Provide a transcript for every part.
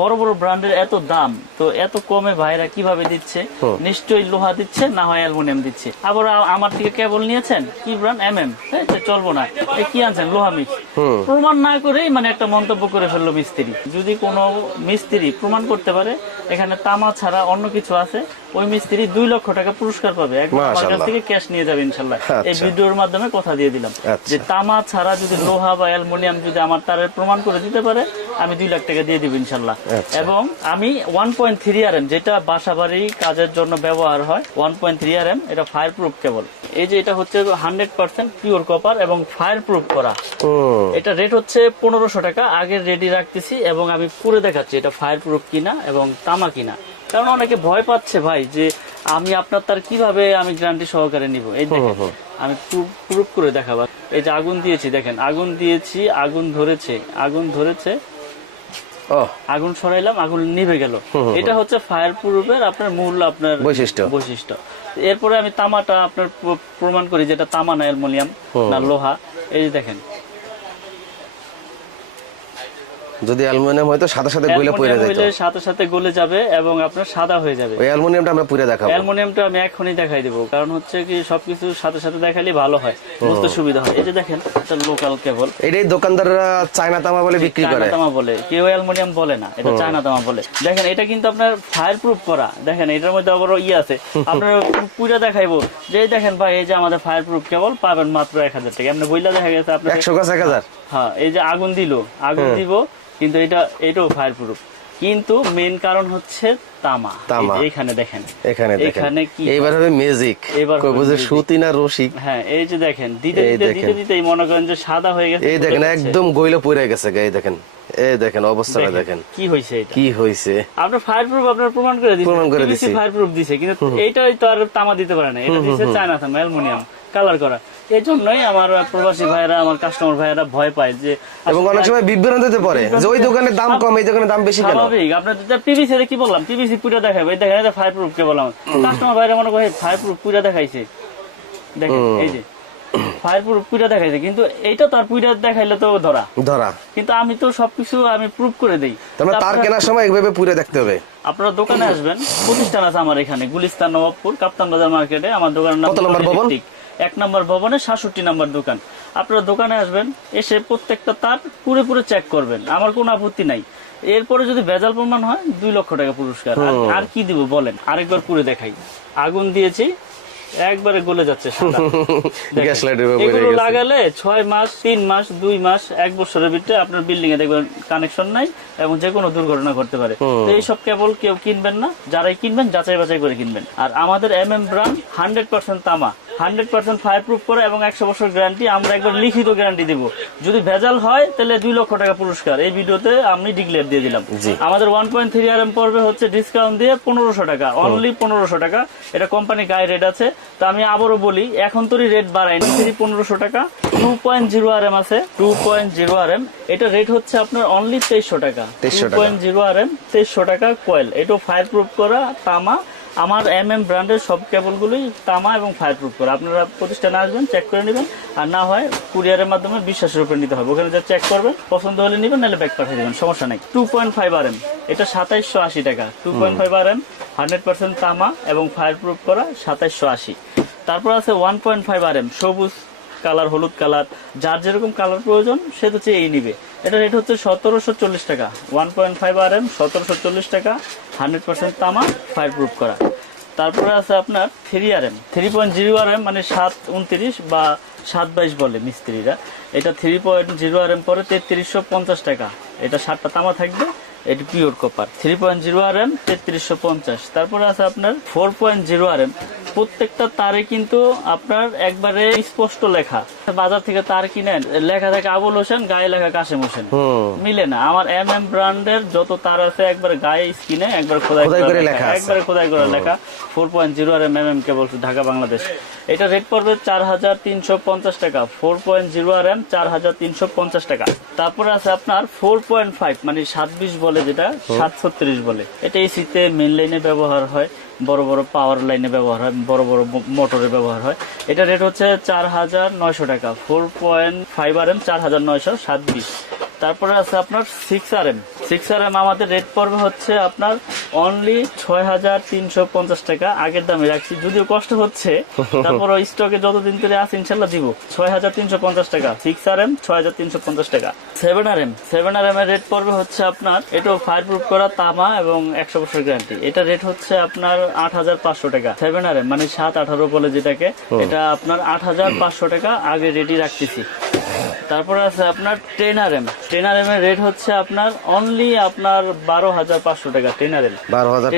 বড় বড় ব্র্যান্ডের এত দাম তো এত কমে ভাইরা কীভাবে দিচ্ছে? নিশ্চয়ই লোহা দিচ্ছে না হয় অ্যালুমিনিয়াম দিচ্ছে। আবার আমার থেকে কেবল নিয়েছেন? কি ব্র্যান্ড? এম এম চলবো না। কি আনছেন? লোহা মিক্স। প্রমাণ না করেই মানে একটা মন্তব্য করে ফেলল মিস্ত্রি। যদি কোনো মিস্ত্রি প্রমাণ করতে পারে এখানে তামা ছাড়া অন্য কিছু আছে ওই মিস্ত্রি দুই লক্ষ টাকা পুরস্কার পাবে। একদম আমার কাছ থেকে ক্যাশ নিয়ে যাবে ইনশাল্লাহ এই আচ্ছা। ভিডিওর মাধ্যমে কথা দিয়ে দিলাম। আচ্ছা। যে তামা ছাড়া যদি লোহা বা অ্যালুমিনিয়াম যদি আমার তারের প্রমাণ করে দিতে পারে আমি দুই লাখ টাকা দিয়ে দিব ইনশাল্লাহ। আচ্ছা। এবং আমি one point three R M যেটা বাসা বাড়ি কাজের জন্য ব্যবহার হয় one point three R M এটা ফায়ার প্রুফ কেবল এই যে এটা হচ্ছে হান্ড্রেড পার্সেন্ট পিওর কপার এবং ফায়ার প্রুফ করা এটা রেট হচ্ছে পনেরোশো টাকা আগে রেডি রাখতেছি এবং আমি পুরে দেখাচ্ছি এটা ফায়ার প্রুফ কিনা এবং তামা কিনা। কারণ অনেকে ভয় পাচ্ছে ভাই যে আমি আপনার তার কীভাবে আমি গ্যারান্টি সহকারে নিব। এই দেখেন আমি প্রুফ করে দেখাবো। এই যে আগুন দিয়েছি দেখেন আগুন দিয়েছি আগুন ধরেছে আগুন ধরেছে। আগুন সরাইলাম আগুন নিভে গেল। এটা হচ্ছে ফায়ার প্রুফের আপনার মূল আপনার বৈশিষ্ট্য। বৈশিষ্ট্য। এরপরে আমি তামাটা আপনার প্র- প্রমাণ করি যেটা তামা না অ্যালমোনিয়াম না লোহা। এই দেখেন যদি অ্যালুমিনিয়াম হয়তো সাথে সাথে গলে পড়ে যেত হইলে সাথে সাথে গলে যাবে এবং আপনার সাদা হয়ে যাবে। ওই অ্যালুমিনিয়ামটা আমরা পুরে দেখাবো। অ্যালুমিনিয়ামটা আমি এখনই দেখাই দেবো কারণ হচ্ছে কি সবকিছু সাথে সাথে দেখালে ভালো হয় বুঝতে সুবিধা হয়। এই যে দেখেন এটা লোকাল কেবল এটাই দোকানদাররা চায়না তামা বলে বিক্রি করে। চায়না তামা বলে কেউ অ্যালুমিনিয়াম বলে না এটা চায়না তামা বলে। দেখেন এটা কিন্তু আপনার ফায়ার প্রুফ করা। দেখেন এটার মধ্যে আবার ইয়ে আছে। আপনার পুজো দেখাইবো। যে দেখেন ভাই এই যে আমাদের ফায়ার প্রুফ কেবল পাবেন মাত্র এক হাজার টাকা। এমনি বইলা দেখা গেছে আপনার একশো গাছ এক হাজার। হ্যাঁ এই যে আগুন দিল আগুন দিব কিন্তু এটা এটাও ফায়ার প্রুফ কিন্তু মেন কারণ হচ্ছে তামা। তামা। এখানে দেখেন। এখানে দেখেন। কি এইবার হবে ম্যাজিক এবার হবে সুতি না রশি হ্যাঁ এই যে দেখেন দিতে এই দিতে দিতে মনে করেন যে সাদা হয়ে গেছে এই দেখেন একদম গইলে পড়ে গেছে দেখেন। এই দেখেন অবস্থাটা দেখেন কি এটা? কি আপনার ফায়ার প্রুফ আপনার প্রমাণ করে প্রমাণ করে দিছি। ফায়ার প্রুফ দিছে কিন্তু এইটাই তো আর তামা দিতে পারে না। এটা দিছে চায়না তামা অ্যালুমিনিয়াম কালার করা। এই জন্যই আমার প্রবাসী ভাইরা আমার কাস্টমার ভাইরা ভয় পায় যে এবং অনেক সময় বিভ্রান্তিতে পড়ে যে ওই দোকানে দাম কম এই দোকানে দাম বেশি কেন? স্বাভাবিক। আপনার পিভিসি কি বললাম? পিভিসি পুরো দেখাবে এই দেখেন এটা ফায়ার প্রুফ কে বললাম কাস্টমার ভাইরা মনে করে ফায়ার প্রুফ পুরো দেখাইছে। দেখেন এই যে ফায়ার প্রুফ পুরো দেখাইছে কিন্তু এইটা তার পুরো দেখাইলে তো ধরা। ধরা। কিন্তু আমি তো সবকিছু আমি প্রুফ করে দেই। তার মানে তার কেনার সময় পুরে দেখতে হবে। আপনারা দোকানে আসবেন প্রতিষ্ঠান আছে আমার এখানে গুলিস্তান নবাবপুর কাপ্তান বাজার মার্কেটে আমার দোকানের নাম কত নম্বর ভবন? এক নম্বর ভবনে সাতষট্টি নম্বর দোকান। আপনারা দোকানে আসবেন এসে প্রত্যেকটা তার পুরে পুরে চেক করবেন। আমার কোনো আপত্তি নাই। এরপরে যদি ভেজাল প্রমাণ হয় দুই লক্ষ টাকা পুরস্কার। আর- আর কি দিব বলেন? আরেকবার পুরে দেখাই। আগুন দিয়েছি একবারে গলে যাচ্ছে গ্যাস লাইটের এগুলো লাগালে ছয় মাস তিন মাস দুই মাস এক বছরের ভিতরে আপনার বিল্ডিং এ দেখবেন কানেকশন নাই এবং যে কোনো দুর্ঘটনা ঘটতে পারে। তো এইসব কেবল কেউ কিনবেন না। যারাই কিনবেন যাচাই বাছাই করে কিনবেন। আর আমাদের M M brand hundred percent তামা। হান্ড্রেড পার্সেন্ট ফায়ার প্রুফ করে এবং একশো বছর গ্যারান্টি আমরা একবার লিখিত গ্যারান্টি দিব। যদি ভেজাল হয় তাহলে দুই লক্ষ টাকা পুরস্কার। এই ভিডিওতে আমি ডিক্লেয়ার দিয়ে দিলাম। আমাদের one point three R M পড়বে হচ্ছে ডিসকাউন্ট দিয়ে পনেরোশো টাকা অনলি পনেরোশো টাকা। এটা কোম্পানি গায়ে রেট আছে। তো আমি আবারও বলি এখন তো রেট বাড়াই থ্রি পনেরোশো টাকা two point zero R M আছে two point zero R M এটা রেট হচ্ছে আপনার অনলি তেইশশো টাকা। Two point zero R M তেইশশো টাকা কয়েল এটা ফায়ার প্রুফ করা তামা। আমার এম এম ব্র্যান্ডের সব কেবলগুলোই তামা এবং ফায়ার প্রুফ করা। আপনারা প্রতিষ্ঠানে আসবেন চেক করে নেবেন। আর না হয় কুরিয়ারের মাধ্যমে বিশ্বাসের উপরে নিতে হবে। ওখানে যা চেক করবেন পছন্দ হলে নেবেন নাহলে ব্যাক পাঠিয়ে দেবেন। সমস্যা নেই। Two point five R M এটা সাতাইশশো আশি টাকা। Two point five R M hundred percent তামা এবং ফায়ার প্রুফ করা সাতাইশশো আশি। তারপর আছে one point five R M সবুজ কালার, হলুদ কালার। যার যেরকম কালার প্রয়োজন, সে তো চেয়ে নিবে। এটা রেট হচ্ছে সতেরোশো চল্লিশ টাকা। One point five R M সতেরোশো চল্লিশ টাকা, হান্ড্রেড পার্সেন্ট তামা ফায়ার প্রুফ করা। তারপরে আছে আপনার three R M three point zero R M মানে সাত উনত্রিশ বা সাত বাইশ বলে মিস্ত্রিরা। এটা three point zero R M পরে তেত্রিশশো পঞ্চাশ টাকা। এটা সাতটা তামা থাকবে। এটি pure copper three point zero R M তেত্রিশশো পঞ্চাশ। তারপরে আছে আপনার four point zero R M প্রত্যেকটা তারে কিন্তু আপনার একবারে স্পষ্ট লেখা। বাজার থেকে তার কিনেন লেখা থাকে আবুল হোসেন গায়ে লেখা কাশেম হোসেন। মিলে না। আমার এম এম ব্র্যান্ডের যত তার আছে একবার গায়ে স্কিনে একবার খোদাই করে লেখা। একবারে খোদাই করা লেখা। Four point zero R M M cable Dhaka Bangladesh. এটা রেট পড়বে চার হাজার তিনশো পঞ্চাশ টাকা। Four point zero R M চার হাজার তিনশো পঞ্চাশ টাকা। তারপরে আছে আপনার ফোর পয়েন্ট ফাইভ মানে সাত বিশ বলে যেটা সাত ছত্রিশ বলে। এটা এই এসিতে মেন লাইনে ব্যবহার হয়। বড় বড় পাওয়ার লাইনে ব্যবহার হয়, বড় বড় মোটরে ব্যবহার হয়। এটা রেট হচ্ছে চার হাজার নয়শো টাকা four point five R M চার হাজার নয়শো সাত বিশ। তারপরে আছে আপনার six R M six R M আমাদের রেট পড়বে হচ্ছে আপনার অনলি ছয় হাজার তিনশো পঞ্চাশ টাকা আগের দামে রাখছি। যদিও কষ্ট হচ্ছে তারপর স্টকে যতদিন ধরে আছে ইনশাল্লাহ দিব। ছয় হাজার তিনশো পঞ্চাশ টাকা সিক্স আর এম ছয় হাজার তিনশো পঞ্চাশ টাকা। Seven R M seven R M এর রেট পড়বে হচ্ছে আপনার এটাও ফায়ার প্রুফ করা তামা এবং একশো বছর গ্যারান্টি এটা রেট হচ্ছে আপনার আট হাজার পাঁচশো টাকা। সেভেন আর এম মানে সাত আঠারো বলে যেটাকে এটা আপনার আট হাজার পাঁচশো টাকা আগে রেডি রাখতেছি। তারপরে আছে আপনার ট্রেনার এম ট্রেনার এম এর রেট হচ্ছে আপনার অনলি আপনার বারো হাজার পাঁচশো টাকা ট্রেনার এম বারো হাজার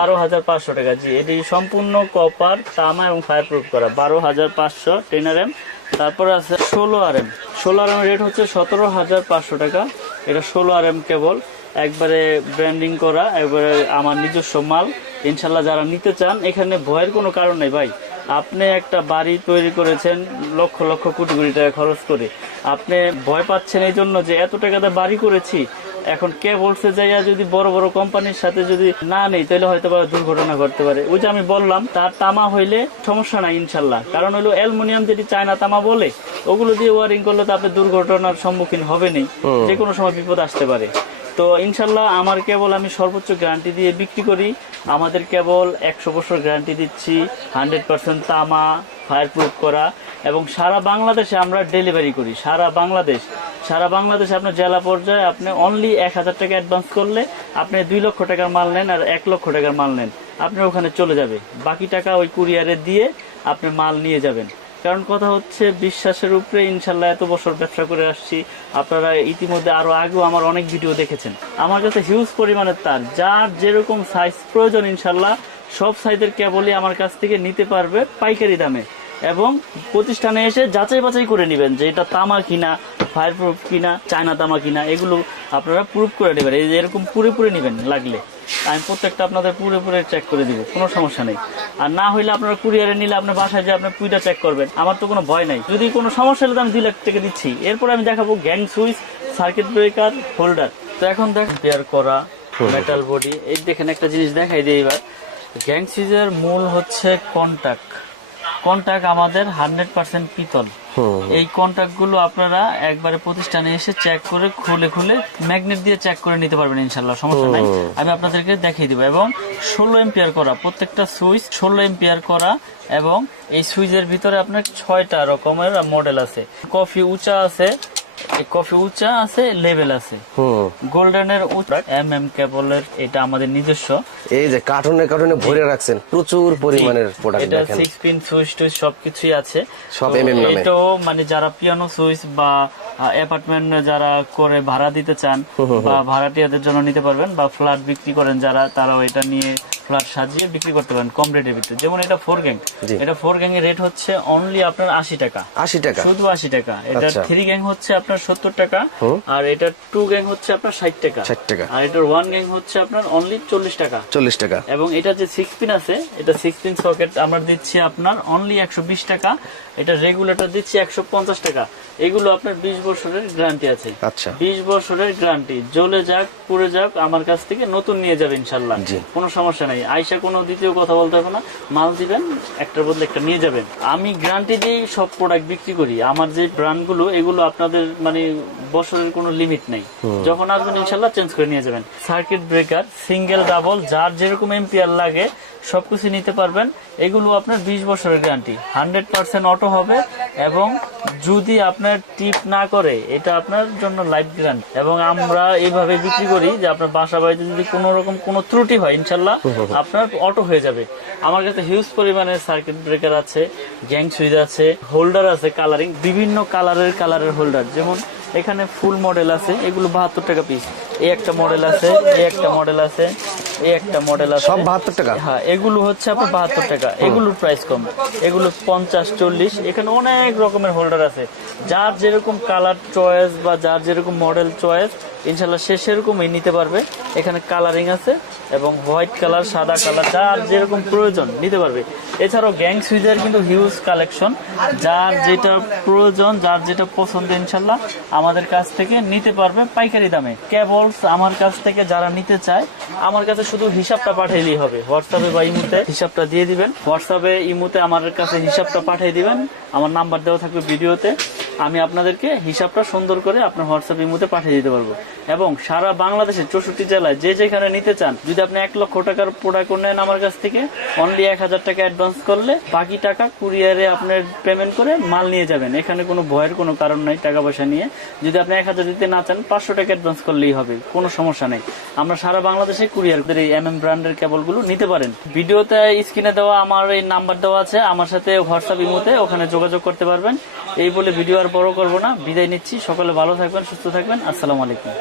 বারো হাজার পাঁচশো টাকা জি। এটি সম্পূর্ণ কপার তামা এবং ফায়ার প্রুফ করা বারো হাজার পাঁচশো ট্রেনার এম তারপরে আছে ষোলো আর এম ষোলো আর এম রেট হচ্ছে সতেরো হাজার পাঁচশো টাকা। এটা ষোলো আর এম কেবল একবারে ব্র্যান্ডিং করা একবারে আমার নিজস্ব মাল। ইনশাল্লাহ যারা নিতে চান এখানে ভয়ের কোনো কারণ নেই ভাই। আপনি একটা বাড়ি তৈরি করেছেন লক্ষ লক্ষ কোটি কোটি টাকা খরচ করে। আপনি ভয় পাচ্ছেন এই জন্য যে এত টাকাতে বাড়ি করেছি। এখন কে বলছে যাইয়া যদি বড় বড় কোম্পানির সাথে যদি না নেই তাহলে হয়তো বা দুর্ঘটনা ঘটতে পারে। ওই যে আমি বললাম তার তামা হইলে সমস্যা নাই ইনশাল্লাহ। কারণ হলো অ্যালুমিনিয়াম যেটি চায়না তামা বলে ওগুলো দিয়ে ওয়ারিং করলে তো আপনি দুর্ঘটনার সম্মুখীন হবেনই। যে কোনো সময় বিপদ আসতে পারে। তো ইনশাল্লাহ আমার কেবল আমি সর্বোচ্চ গ্যারান্টি দিয়ে বিক্রি করি। আমাদের কেবল একশো বছর গ্যারান্টি দিচ্ছি। হান্ড্রেড পার্সেন্ট তামা ফায়ার প্রুফ করা এবং সারা বাংলাদেশে আমরা ডেলিভারি করি। সারা বাংলাদেশ। সারা বাংলাদেশে আপনার জেলা পর্যায়ে আপনি অনলি এক হাজার টাকা অ্যাডভান্স করলে আপনি দুই লক্ষ টাকার মাল নেন আর এক লক্ষ টাকার মাল নেন। আপনার ওখানে চলে যাবে। বাকি টাকা ওই কুরিয়ারে দিয়ে আপনি মাল নিয়ে যাবেন। কারণ কথা হচ্ছে, বিশ্বাসের উপরে ইনশাল্লাহ এত বছর ব্যবসা করে আসছি। আপনারা ইতিমধ্যে আরও আগেও আমার অনেক ভিডিও দেখেছেন। আমার কাছে হিউজ পরিমাণের তার। যার যেরকম সাইজ প্রয়োজন ইনশাল্লাহ, সব সাইজের কেবলই আমার কাছ থেকে নিতে পারবে পাইকারি দামে। এবং প্রতিষ্ঠানে এসে যাচাই বাছাই করে নেবেন যে এটা তামা কিনা ফায়ার প্রুফ কিনা চায়না তামা কিনা এগুলো আপনারা প্রুফ করে নেবেন। এই এরকম পুরে পুরে নেবেন লাগলে। আমি প্রত্যেকটা আপনাদের পুরে পুরে চেক করে দিব কোনো সমস্যা নেই। আর না হইলে আপনারা কুরিয়ারে নিলে আপনার বাসায় যে আপনার পুইটা চেক করবেন আমার তো কোনো ভয় নাই। যদি কোনো সমস্যা হলে তো আমি দুই লাখ টাকা দিচ্ছি। এরপরে আমি দেখাবো gang switch circuit breaker holder তো এখন দেখ পেয়ার করা মেটাল বডি এই দেখেন একটা জিনিস দেখাই দিই এবার। গ্যাং সুইচের মূল হচ্ছে কন্টাক্ট কন্টাক্ট আমাদের হান্ড্রেড পার্সেন্ট পিতল। এই কন্টাক্টগুলো আপনারা একবারে প্রতিষ্ঠানে এসে চেক করে খুলে খুলে ম্যাগনেট দিয়ে চেক করে নিতে পারবেন ইনশাল্লাহ সমস্যা নাই। আমি আপনাদেরকে দেখিয়ে দিব এবং ষোলো এম্পিয়ার করা প্রত্যেকটা সুইচ ষোলো এম্পিয়ার করা এবং এই সুইচের ভিতরে আপনার ছয়টা রকমের মডেল আছে। কফি উঁচা আছে কফি উঁচা আছে লেভেল আছে। গোল্ডেনের উঁচা এম এম কেবলের এটা আমাদের নিজস্ব। এই যে কার্টুনে কার্টুনে ভরে রাখছেন প্রচুর পরিমাণের প্রোডাক্ট এটা দেখেন। সিক্স পিন সুইচ টুইচ সবকিছুই আছে। সব MM নামে। এটাও মানে যারা পিয়ানো সুইচ বা অ্যাপার্টমেন্ট যারা করে ভাড়া দিতে চান বা ভাড়াটিয়াদের জন্য নিতে পারবেন বা ফ্ল্যাট বিক্রি করেন যারা তারাও এটা নিয়ে ফ্ল্যাট সাজিয়ে বিক্রি করতে পারেন কম রেটের ভিতরে। যেমন এটা ফোর গ্যাং এটা ফোর গ্যাং এর রেট হচ্ছে অনলি আপনার আশি টাকা। আশি টাকা। শুধু আশি টাকা। এটা আচ্ছা। থ্রি গ্যাং হচ্ছে আপনার সত্তর টাকা আর এটা টু গ্যাং হচ্ছে আপনার ষাট টাকা। ষাট টাকা। আর এটার ওয়ান গ্যাং হচ্ছে আপনার অনলি চল্লিশ টাকা। চল্লিশ টাকা। এবং এটা যে পিন আছে এটা পিন সকেট আমরা দিচ্ছি আপনার অনলি টাকা এটা রেগুলেটর দিচ্ছি টাকা। এগুলো আপনার বিশ বছরের গ্যারান্টি আছে। আচ্ছা। বিশ বছরের গ্যারান্টি জ্বলে যাক পুড়ে যাক আমার কাছ থেকে নতুন নিয়ে যাবে কোনো সমস্যা নেই। কোনো দ্বিতীয় কথা বলতে হবে না। মাল দিবেন একটার বদলে একটা নিয়ে যাবেন। আমি গ্যারান্টি দিয়েই সব প্রোডাক্ট বিক্রি করি। আমার যে ব্র্যান্ডগুলো এগুলো আপনাদের মানে বছরের কোনো লিমিট নেই। যখন আসবেন ইনশাল্লাহ চেঞ্জ করে নিয়ে যাবেন। সার্কিট ব্রেকার সিঙ্গেল ডাবল যার যেরকম এম্পিয়ার লাগে সব সবকিছু নিতে পারবেন। এগুলো আপনার বিশ বছরের গ্যারান্টি হান্ড্রেড পার্সেন্ট অটো হবে এবং যদি আপনার টিপ না করে এটা আপনার জন্য লাইফ গ্যারান্টি এবং আমরা এইভাবে বিক্রি করি যে আপনার বাসা বাড়িতে যদি কোনো রকম কোনো ত্রুটি হয় ইনশাল্লাহ আপনার অটো হয়ে যাবে। আমার কাছে হিউজ পরিমাণে সার্কিট ব্রেকার আছে গ্যাং সুইচ আছে হোল্ডার আছে কালারিং বিভিন্ন কালারের কালারের হোল্ডার যেমন এখানে ফুল মডেল আছে এগুলো বাহাত্তর টাকা পিস এই একটা মডেল আছে এই একটা মডেল আছে। এই একটা মডেল আছে। সব বাহাত্তর টাকা? হ্যাঁ এগুলো হচ্ছে আপনার বাহাত্তর টাকা। এগুলোর প্রাইস কম। এগুলো পঞ্চাশ চল্লিশ এখানে অনেক রকমের হোল্ডার আছে। যার যেরকম কালার চয়েস বা যার যেরকম মডেল চয়েস ইনশাল্লাহ সে সেরকমই নিতে পারবে। এখানে কালারিং আছে এবং হোয়াইট কালার সাদা কালার যার যেরকম প্রয়োজন নিতে পারবে। এছাড়াও গ্যাং সুইজের কিন্তু হিউজ কালেকশন যার যেটা প্রয়োজন, যার যেটা পছন্দ ইনশাল্লাহ আমাদের কাছ থেকে নিতে পারবে পাইকারি দামে। কেবলস আমার কাছ থেকে যারা নিতে চায়, আমার কাছে শুধু হিসাবটা পাঠাইলেই হবে। হোয়াটসঅ্যাপে বা ইমুতে হিসাবটা দিয়ে দিবেন। হোয়াটসঅ্যাপে ইমুতে আমার কাছে হিসাবটা পাঠিয়ে দিবেন। আমার নাম্বার দেওয়া থাকবে ভিডিওতে। আমি আপনাদেরকে হিসাবটা সুন্দর করে আপনার হোয়াটসঅ্যাপ ইমোতে পাঠিয়ে দিতে পারব। এবং সারা বাংলাদেশের চৌষট্টি জেলায় যে যেখানে নিতে চান, যদি আপনি এক লক্ষ টাকার প্রোডাক্ট নেন আমার কাছ থেকে অনলি এক হাজার টাকা অ্যাডভান্স করলে বাকি টাকা কুরিয়ারে আপনার পেমেন্ট করে মাল নিয়ে যাবেন। এখানে কোনো ভয়ের কোনো কারণ নাই টাকা পয়সা নিয়ে। যদি আপনি এক হাজার দিতে না চান, পাঁচশো টাকা অ্যাডভান্স করলেই হবে, কোনো সমস্যা নেই। আমরা সারা বাংলাদেশে কুরিয়ার এই এম এম ব্র্যান্ডের কেবলগুলো নিতে পারেন। ভিডিওতে স্ক্রিনে দেওয়া আমার এই নাম্বার দেওয়া আছে, আমার সাথে হোয়াটসঅ্যাপ ইমোতে ওখানে যোগাযোগ করতে পারবেন। এই বলে ভিডিও আর বড় করব না। বিদায় নিচ্ছি। সকলে ভালো থাকবেন সুস্থ থাকবেন। আসসালামু আলাইকুম।